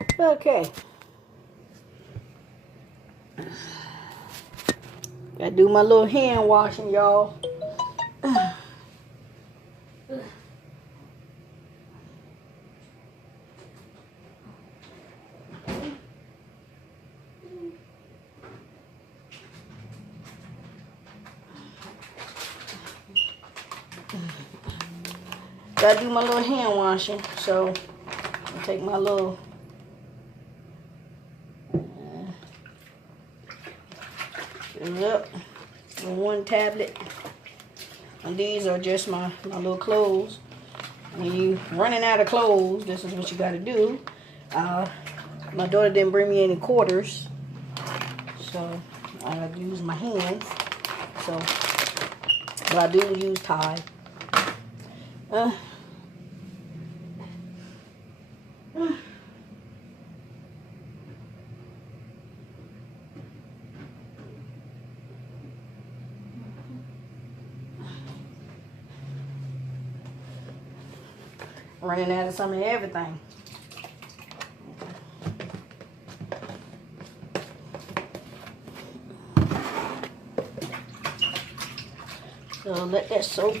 Okay. Gotta do my little hand washing, y'all. Gotta do my little hand washing. So I'll take my little fill it up with one tablet. And these are just my little clothes. When you running out of clothes, this is what you gotta do. My daughter didn't bring me any quarters, so I gotta use my hands. So, but I do use Tide. Running out of some of everything. So let that soak.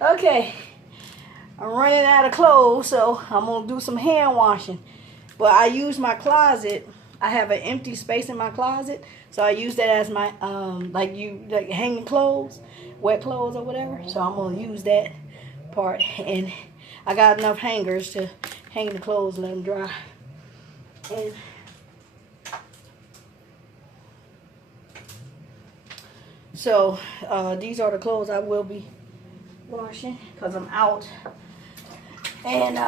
Okay, I'm running out of clothes, so I'm gonna do some hand washing. But I use my closet. I have an empty space in my closet, so I use that as my like hanging clothes, wet clothes or whatever. So I'm gonna use that part, and I got enough hangers to hang the clothes, let them dry. And so these are the clothes I will be washing because I'm out. And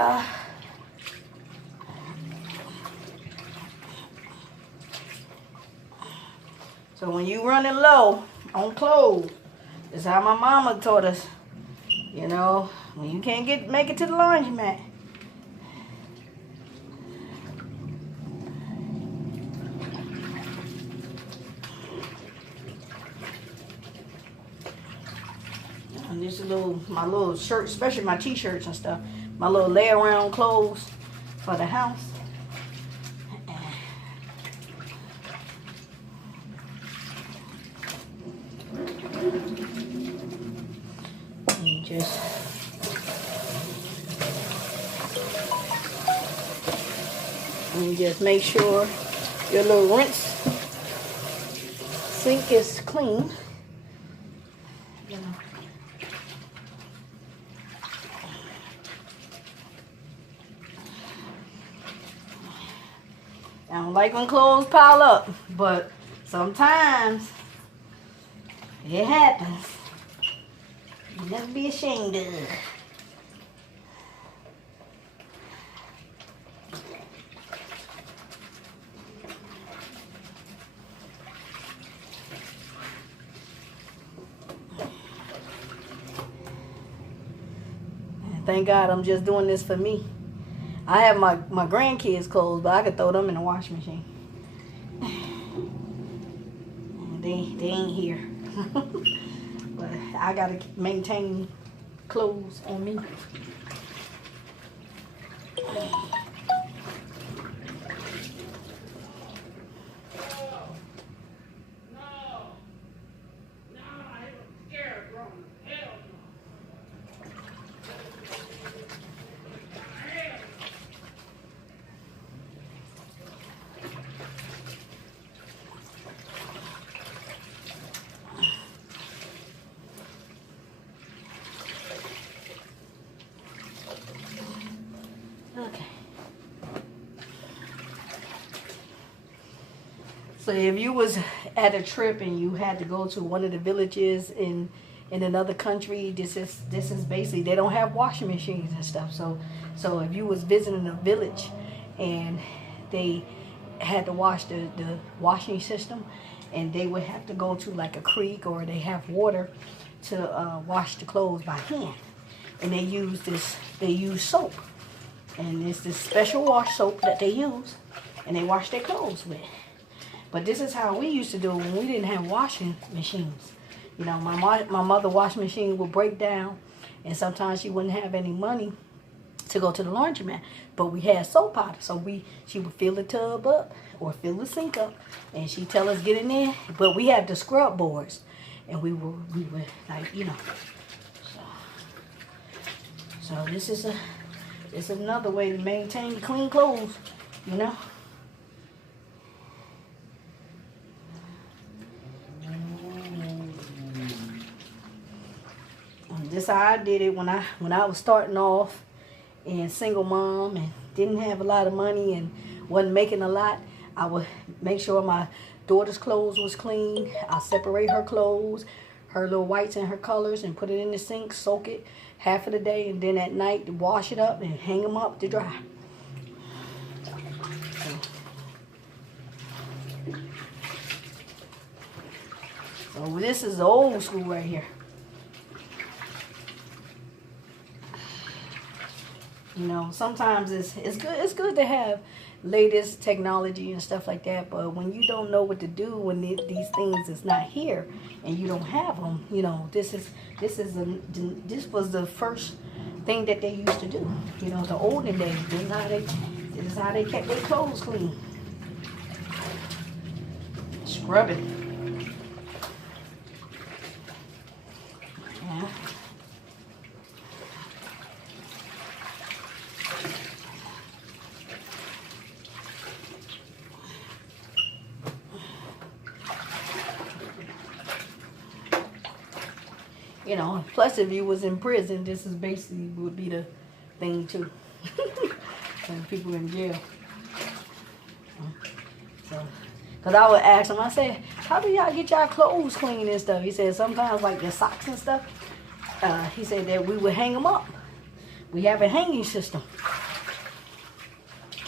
so when you running low on clothes, that's how my mama taught us. You know, when you can't make it to the laundromat. And this is my little shirt, especially my t-shirts and stuff. My little lay around clothes for the house. And just make sure your little rinse sink is clean. I don't like when clothes pile up, but sometimes it happens. You never be ashamed of it. Thank God I'm just doing this for me. I have my grandkids' clothes, but I could throw them in the washing machine. They ain't here. But I gotta maintain clothes on me. Okay. So if you was at a trip and you had to go to one of the villages in another country, this is basically, they don't have washing machines and stuff. So if you was visiting a village and they had to wash the washing system, and they would have to go to like a creek, or they have water to wash the clothes by hand, and they use soap. And it's this special wash soap that they use, and they wash their clothes with. But this is how we used to do it when we didn't have washing machines. You know, my mother's washing machine would break down, and sometimes she wouldn't have any money to go to the laundromat. But we had soap powder, so she would fill the tub up or fill the sink up, and she'd tell us get in there. But we had the scrub boards, and we were like, you know. So this is it's another way to maintain clean clothes, you know. And this how I did it when I was starting off and single mom and didn't have a lot of money and wasn't making a lot. I would make sure my daughter's clothes was clean. I'll separate her clothes, her little whites and her colors, and put it in the sink, soak it half of the day, and then at night wash it up and hang them up to dry. So this is the old school right here. You know, sometimes it's good to have latest technology and stuff like that, but when you don't know what to do when these things is not here and you don't have them, you know, this was the first thing that they used to do. You know, the olden days, this is how they kept their clothes clean. Scrubbing. You know, plus if you was in prison, this is basically would be the thing too. And people in jail. So, cause I would ask him, I said, how do y'all get y'all clothes clean and stuff? He said sometimes like your socks and stuff. He said that we would hang them up. We have a hanging system.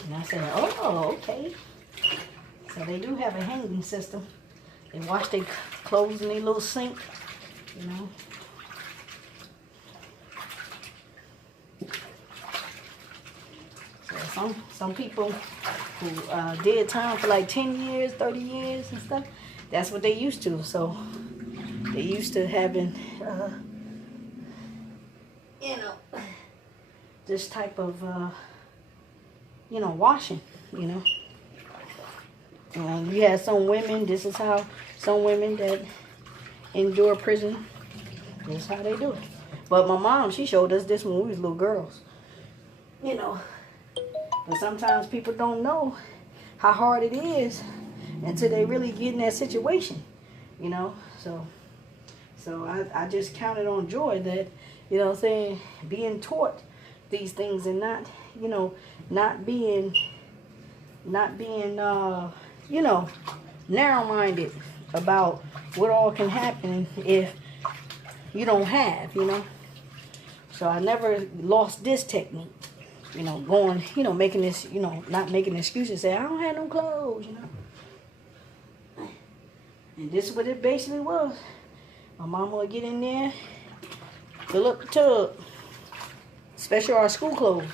And I said, oh, okay. So they do have a hanging system. They wash their clothes in their little sink, you know. So some people who did time for like 10 years, 30 years and stuff, that's what they used to. So they used to having, you know, this type of, you know, washing, you know. You have some women, this is how some women that endure prison, this is how they do it. But my mom, she showed us this when we was little girls, you know. But sometimes people don't know how hard it is until they really get in that situation, you know. So I just counted on joy that, you know what I'm saying, being taught these things and not, you know, not being, you know, narrow-minded about what all can happen if you don't have, you know. So I never lost this technique, you know, going, you know, making this, you know, not making excuses, say, I don't have no clothes, you know. And this is what it basically was. My mama would get in there, fill up the tub, especially our school clothes.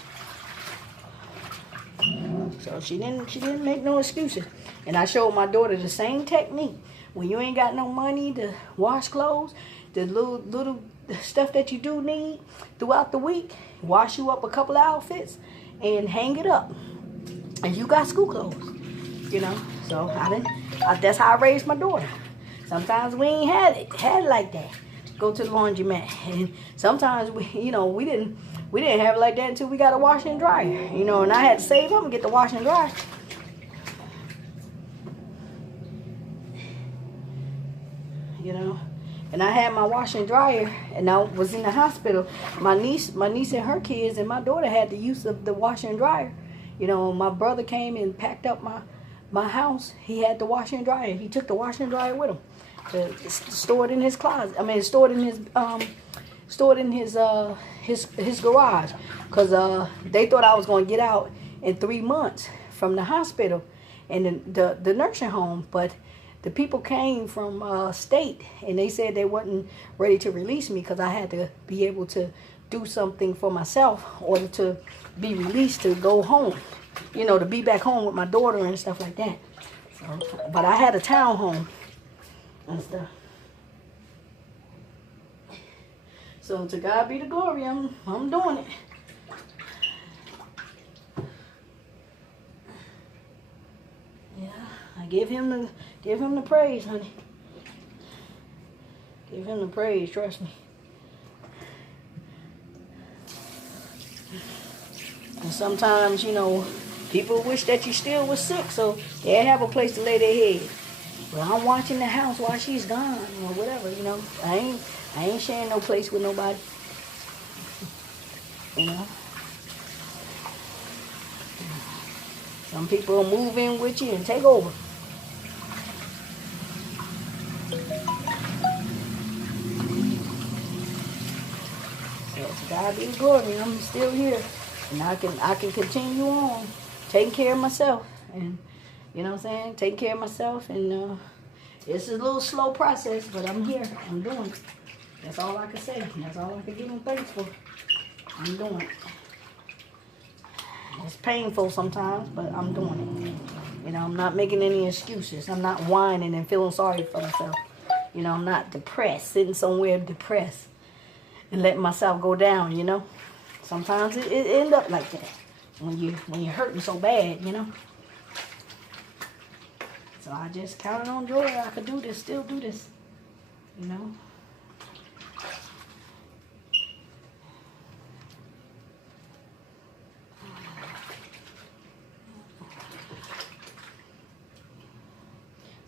So she didn't make no excuses. And I showed my daughter the same technique. When you ain't got no money to wash clothes, the little stuff that you do need throughout the week, wash you up a couple of outfits and hang it up. And you got school clothes, you know. So that's how I raised my daughter. Sometimes we ain't had it like that. Go to the laundromat. And sometimes we didn't have it like that until we got a washer and dryer, you know, and I had to save up and get the washer and dryer. You know, and I had my washer and dryer, and I was in the hospital. My niece and her kids and my daughter had the use of the washer and dryer. You know, my brother came and packed up my house. He had the washer and dryer. He took the washer and dryer with him to store it in his closet. I mean, stored in his garage, because they thought I was going to get out in 3 months from the hospital and the nursing home, but the people came from state and they said they wasn't ready to release me because I had to be able to do something for myself in order to be released to go home, you know, to be back home with my daughter and stuff like that. So, but I had a townhome and stuff. So to God be the glory, I'm doing it. Yeah, I give him the praise, honey. Give him the praise, trust me. And sometimes, you know, people wish that you still was sick so they have a place to lay their head. Well, I'm watching the house while she's gone or whatever, you know. I ain't sharing no place with nobody. You know. Some people will move in with you and take over. So to God be the glory, I'm still here. And I can continue on taking care of myself. And you know what I'm saying? Taking care of myself, and it's a little slow process, but I'm here. I'm doing it. That's all I can say. That's all I can give him thanks for. I'm doing it. It's painful sometimes, but I'm doing it. You know, I'm not making any excuses. I'm not whining and feeling sorry for myself. You know, I'm not depressed, sitting somewhere depressed and letting myself go down, you know. Sometimes it ends up like that when you're hurting so bad, you know. So I just counted on joy. I could do this, still do this, you know.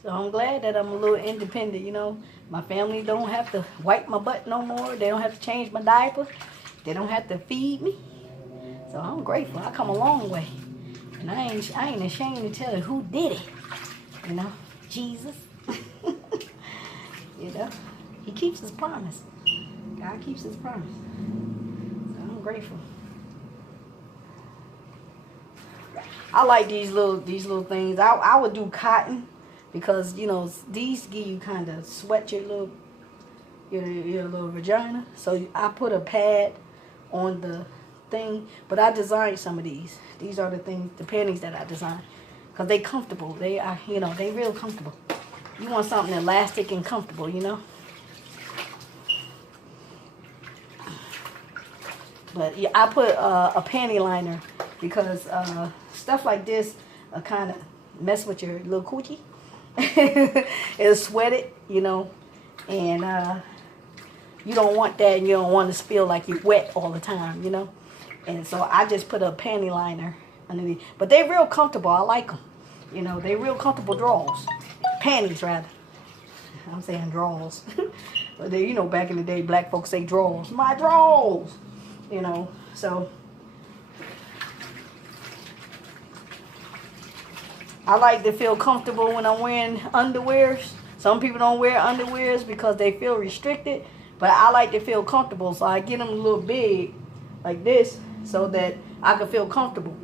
So I'm glad that I'm a little independent, you know. My family don't have to wipe my butt no more. They don't have to change my diaper. They don't have to feed me. So I'm grateful. I come a long way. And I ain't ashamed to tell you who did it. You know, Jesus. You know, he keeps his promise. God keeps his promise. So I'm grateful. I like these little things. I would do cotton because, you know, these give you kind of sweat your little vagina. So I put a pad on the thing, but I designed some of these. These are the panties that I designed because they comfortable. They are, you know, they real comfortable. You want something elastic and comfortable, you know. But yeah, I put a panty liner because stuff like this kind of mess with your little coochie. It'll sweat it, you know, and you don't want that, and you don't want to feel like you're wet all the time, you know. And so I just put a panty liner underneath. But they're real comfortable. I like them. You know, they're real comfortable drawers. Panties, rather. I'm saying drawers. But they, you know, back in the day, black folks say drawers. My drawers! You know, so I like to feel comfortable when I'm wearing underwears. Some people don't wear underwears because they feel restricted, but I like to feel comfortable, so I get them a little big like this so that I can feel comfortable.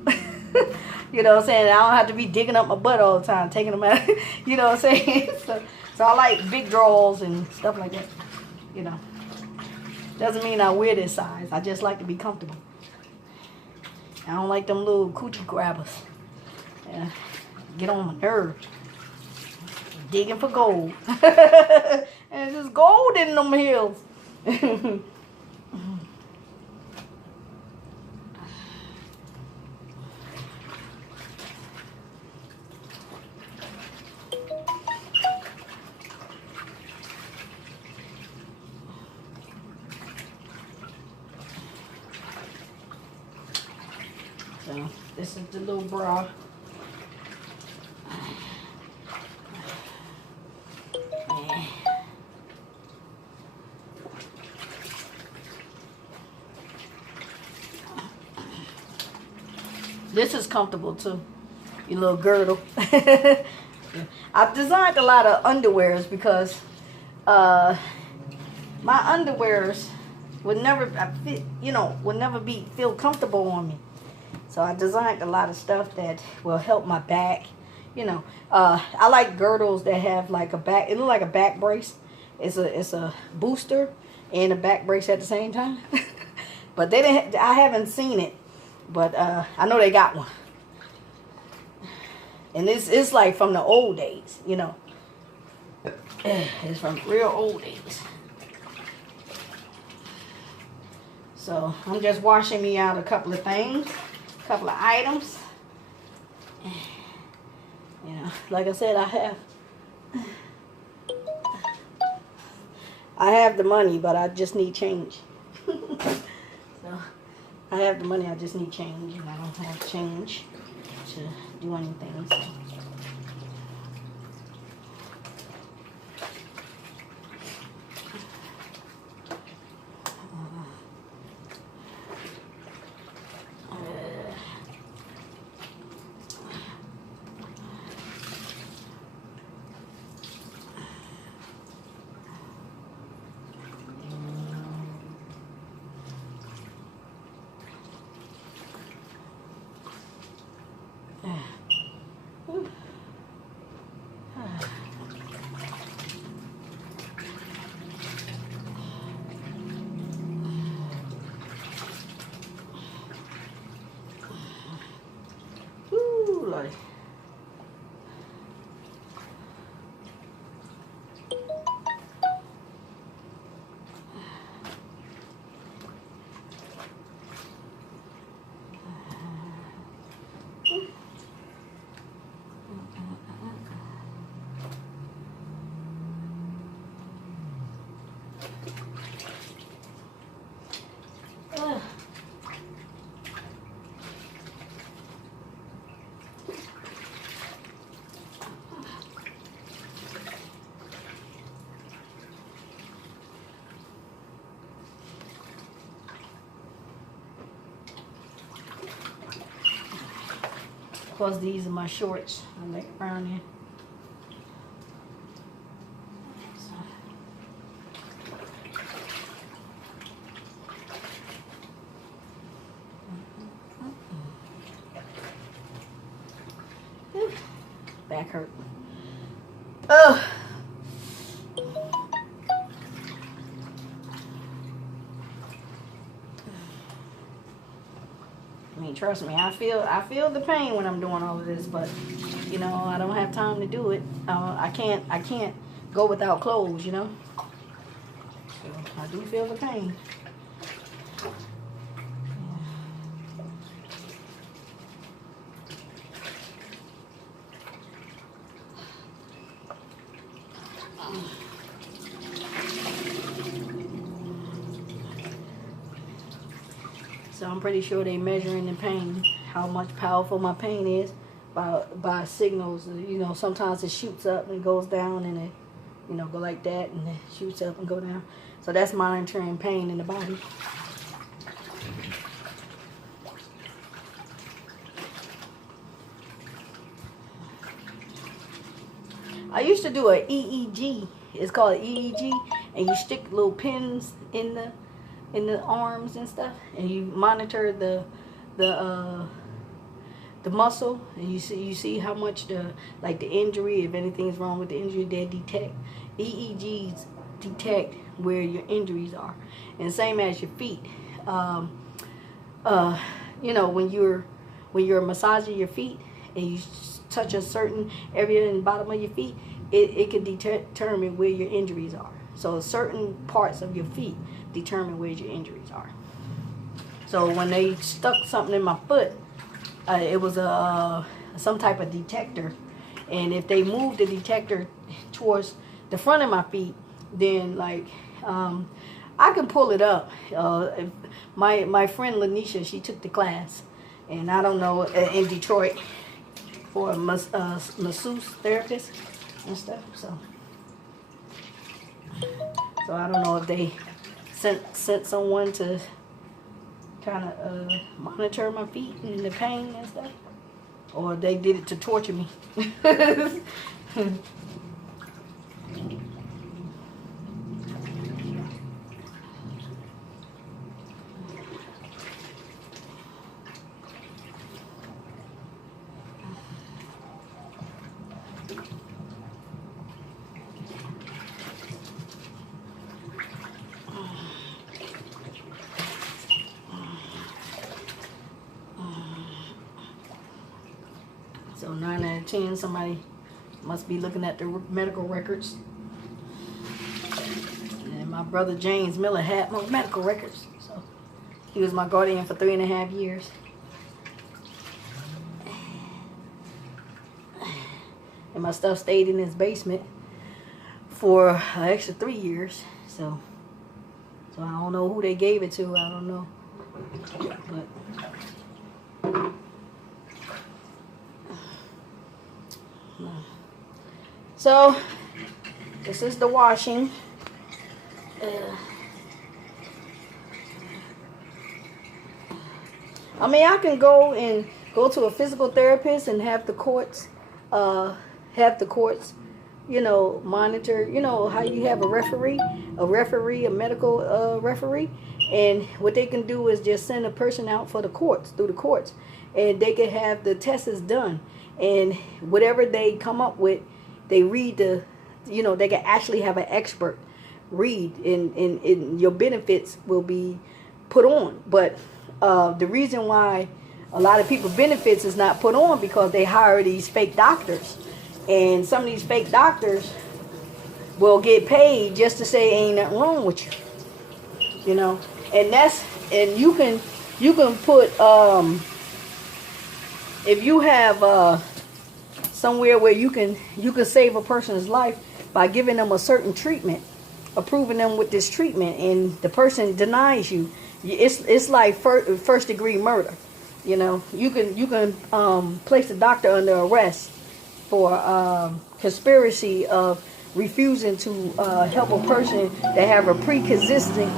You know what I'm saying? I don't have to be digging up my butt all the time, taking them out. You know what I'm saying? So I like big drawers and stuff like that, you know. Doesn't mean I wear this size. I just like to be comfortable. I don't like them little coochie grabbers. Yeah, get on my nerves. Digging for gold. And there's gold in them hills. So this is the little bra. This is comfortable too. Your little girdle. I've designed a lot of underwears because my underwears would never fit, you know, would never feel comfortable on me. So I designed a lot of stuff that will help my back. You know, I like girdles that have like a back. It looks like a back brace. It's a booster and a back brace at the same time. But they didn't. I haven't seen it, but I know they got one. And it's like from the old days, you know. It's from real old days. So I'm just washing me out a couple of things. Couple of items. You know, like I said, I have the money, but I just need change. So I have the money, I just need change, and I don't have change to do anything. So. Lordy. course, these are my shorts. I like around here. Back hurt. Ugh. I mean, trust me, I feel the pain when I'm doing all of this, but you know, I don't have time to do it. I can't go without clothes, you know. So I do feel the pain. So I'm pretty sure they measuring the pain, how much powerful my pain is by signals. You know, sometimes it shoots up and goes down, and it, you know, go like that, and it shoots up and go down. So that's monitoring pain in the body. I used to do an EEG. It's called EEG, and you stick little pins in the arms and stuff, and you monitor the muscle, and you see how much the injury, if anything's wrong with the injury, they detect. EEGs detect where your injuries are, and same as your feet. You know, when you're massaging your feet and you touch a certain area in the bottom of your feet, it can determine where your injuries are. So certain parts of your feet determine where your injuries are. So when they stuck something in my foot, it was some type of detector, and if they moved the detector towards the front of my feet, then I can pull it up. My friend Lanisha, she took the class, and I don't know, in Detroit, for a masseuse therapist and stuff. So I don't know if they sent someone to kind of monitor my feet and the pain and stuff, or they did it to torture me. So 9 out of 10, somebody must be looking at the medical records. And my brother James Miller had my medical records. So he was my guardian for 3.5 years. And my stuff stayed in his basement for an extra 3 years. So I don't know who they gave it to. I don't know. But so this is the washing. I mean, I can go to a physical therapist and have the courts, you know, monitor. You know how you have a medical referee, and what they can do is just send a person out for the courts, through the courts, and they can have the tests done, and whatever they come up with, they read they can actually have an expert read, and your benefits will be put on. But the reason why a lot of people benefits is not put on because they hire these fake doctors, and some of these fake doctors will get paid just to say ain't nothing wrong with you, you know. And you can put if you have somewhere where you can save a person's life by giving them a certain treatment, approving them with this treatment, and the person denies you, it's like first degree murder. You know, you can place a doctor under arrest for conspiracy of refusing to help a person that have a pre-existing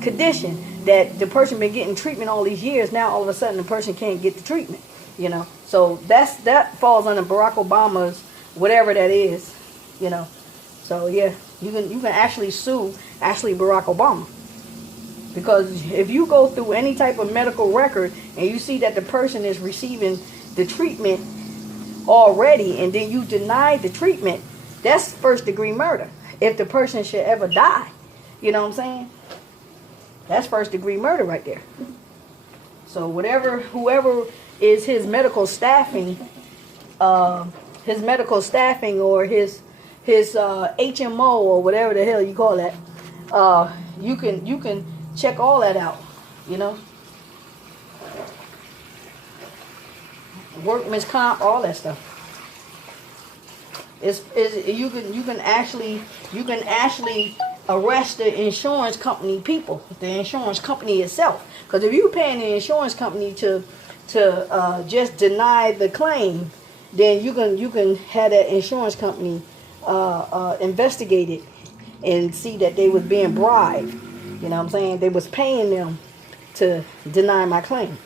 condition that the person been getting treatment all these years. Now all of a sudden the person can't get the treatment. You know, so that falls under Barack Obama's whatever that is. You know, so yeah, you can actually sue Barack Obama. Because if you go through any type of medical record and you see that the person is receiving the treatment already and then you deny the treatment, that's first degree murder. If the person should ever die, you know what I'm saying? That's first degree murder right there. So whoever is his medical staffing or his HMO or whatever the hell you call that, you can check all that out, you know. Workman's comp, all that stuff. You can actually arrest the insurance company people, the insurance company itself. Because if you're paying the insurance company to just deny the claim, then you can have that insurance company investigate it and see that they was being bribed. You know what I'm saying? They was paying them to deny my claim.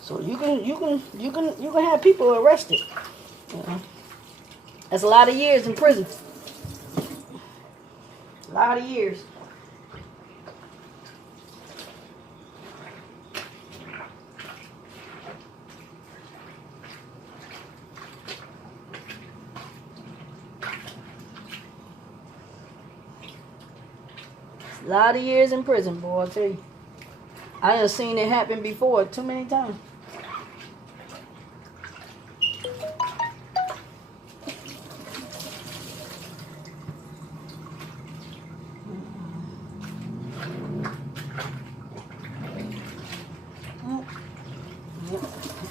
So you can have people arrested. You know? That's a lot of years in prison. A lot of years. A lot of years in prison, boy, I tell you. I done seen it happen before too many times.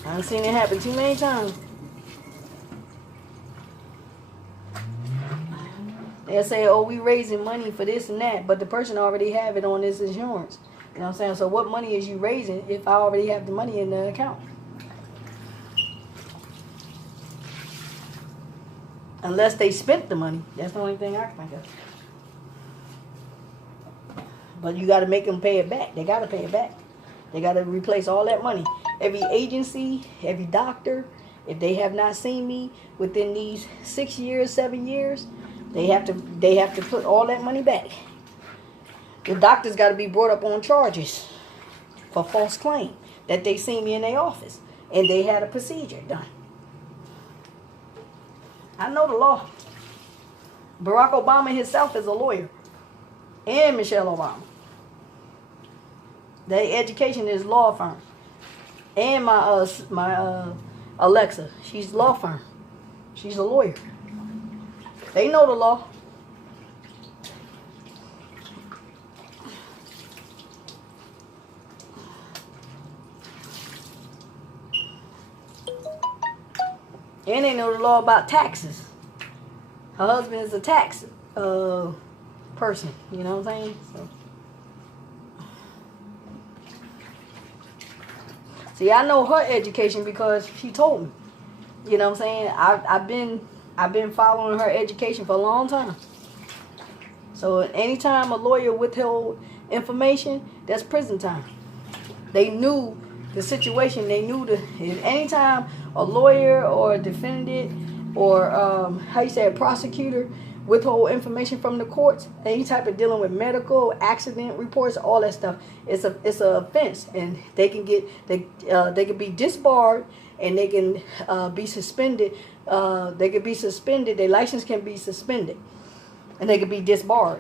I've seen it happen too many times. They'll say, oh, we raising money for this and that, but the person already have it on this insurance. You know what I'm saying? So what money is you raising if I already have the money in the account? Unless they spent the money. That's the only thing I can think of. But you got to make them pay it back. They got to pay it back. They got to replace all that money. Every agency, every doctor, if they have not seen me within these 6 years, 7 years, they have to put all that money back. The doctor's got to be brought up on charges for false claim that they seen me in their office and they had a procedure done. I know the law. Barack Obama himself is a lawyer, and Michelle Obama. Their education is law firm. And my Alexa, she's law firm. She's a lawyer. They know the law. And they know the law about taxes. Her husband is a tax person. You know what I'm saying? So. See, I know her education because she told me. You know what I'm saying? I've been following her education for a long time. So anytime a lawyer withheld information, that's prison time. They knew the situation. They knew anytime a lawyer or a defendant or a prosecutor withhold information from the courts, any type of dealing with medical accident reports, all that stuff, it's a offense, and they can be disbarred, and they can be suspended. They could be suspended. Their license can be suspended, and they could be disbarred.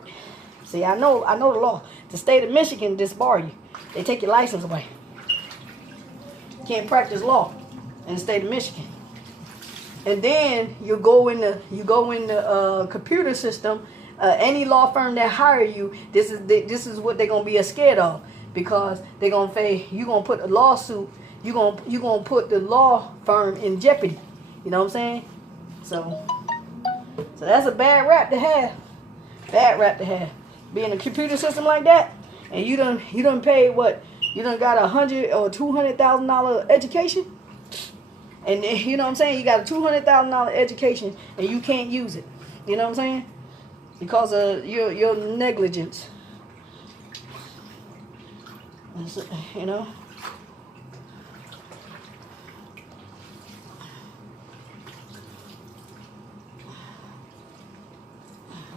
See, I know the law. The state of Michigan disbar you. They take your license away. You can't practice law in the state of Michigan. And then you go in the computer system. Any law firm that hire you, this is what they're gonna be scared of, because they're gonna say you gonna put a lawsuit. You gonna put the law firm in jeopardy. You know what I'm saying? So that's a bad rap to have. Bad rap to have. Be in a computer system like that, and you done paid what? You done got $100,000 or $200,000 education. And you know what I'm saying? You got a $200,000 education and you can't use it. You know what I'm saying? Because of your negligence. You know.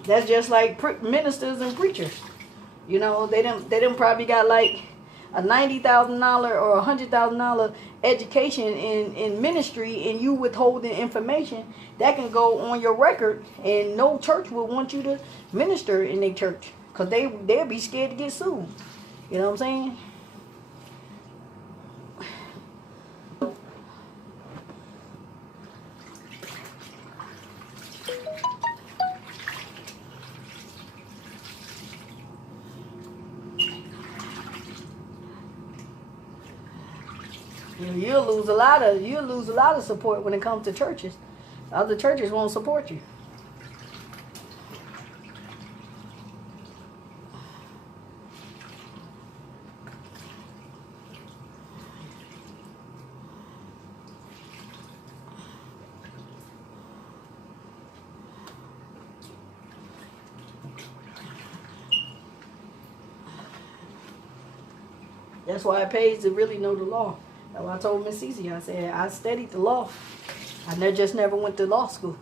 That's just like ministers and preachers. You know, they didn't probably got like a $90,000 or $100,000 education in ministry, and you withholding information that can go on your record, and no church will want you to minister in their church because they'll be scared to get sued. You know what I'm saying? You'll lose a lot of support when it comes to churches. Other churches won't support you. That's why it pays to really know the law. That's why I told Miss Cece, I said, I studied the law. I just never went to law school.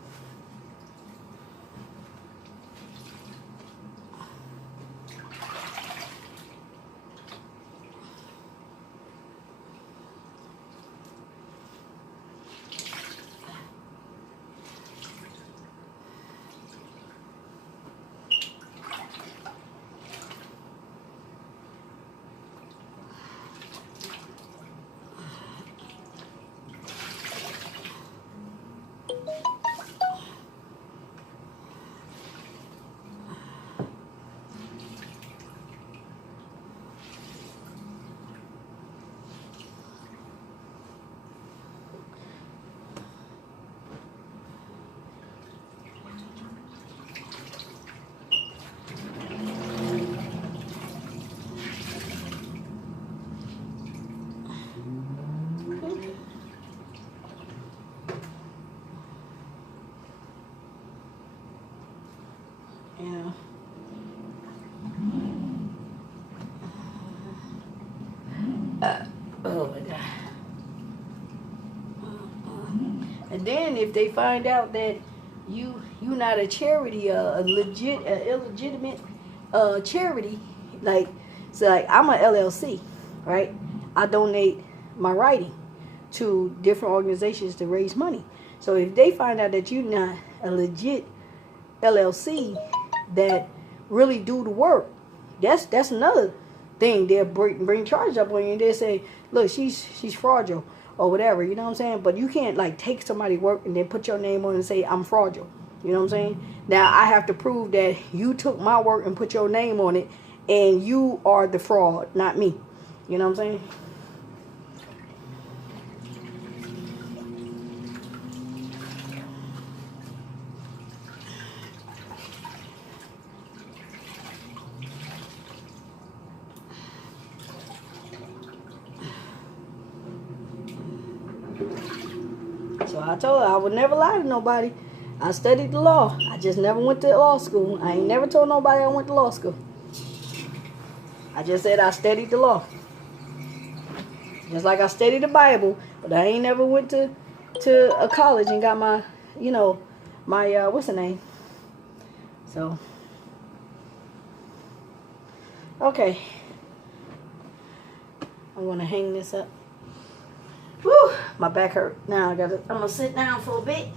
Yeah. Oh my God. And then if they find out that you not a charity, a illegitimate charity, like, so like I'm a LLC, right? I donate my writing to different organizations to raise money. So if they find out that you're not a legit LLC that really do the work, that's another thing. They'll bring charges up on you, and they say, look, she's fraudulent or whatever, you know what I'm saying? But you can't like take somebody's work and then put your name on it and say I'm fraudulent. You know what I'm saying? Now I have to prove that you took my work and put your name on it, and you are the fraud, not me. You know what I'm saying? So I told her I would never lie to nobody. I studied the law. I just never went to law school. I ain't never told nobody I went to law school. I just said I studied the law. Just like I studied the Bible, but I ain't never went to a college and got my, my, what's the name? So, okay. I'm going to hang this up. Whew, my back hurt. Now I'm going to sit down for a bit.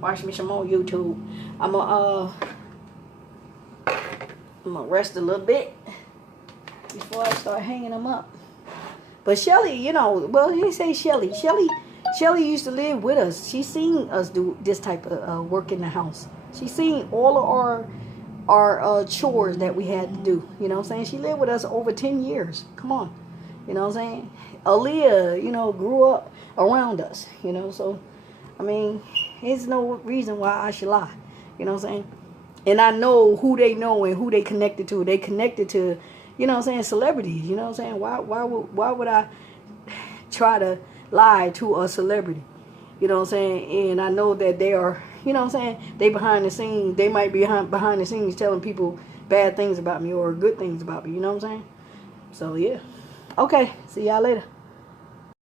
Watch me some more YouTube. I'm going to rest a little bit before I start hanging them up. But Shelly, well, they say Shelly. Shelly used to live with us. She seen us do this type of work in the house. She seen all of our chores that we had to do. You know what I'm saying? She lived with us over 10 years. Come on. You know what I'm saying? Aaliyah, grew up around us. So, I mean, there's no reason why I should lie. You know what I'm saying? And I know who they know and who they connected to. They connected to, celebrities. You know what I'm saying? Why would I try to lie to a celebrity? You know what I'm saying? And I know that they are, they behind the scenes. They might be behind the scenes telling people, bad things about me or good things about me. You know what I'm saying? So, yeah. Okay. See y'all later.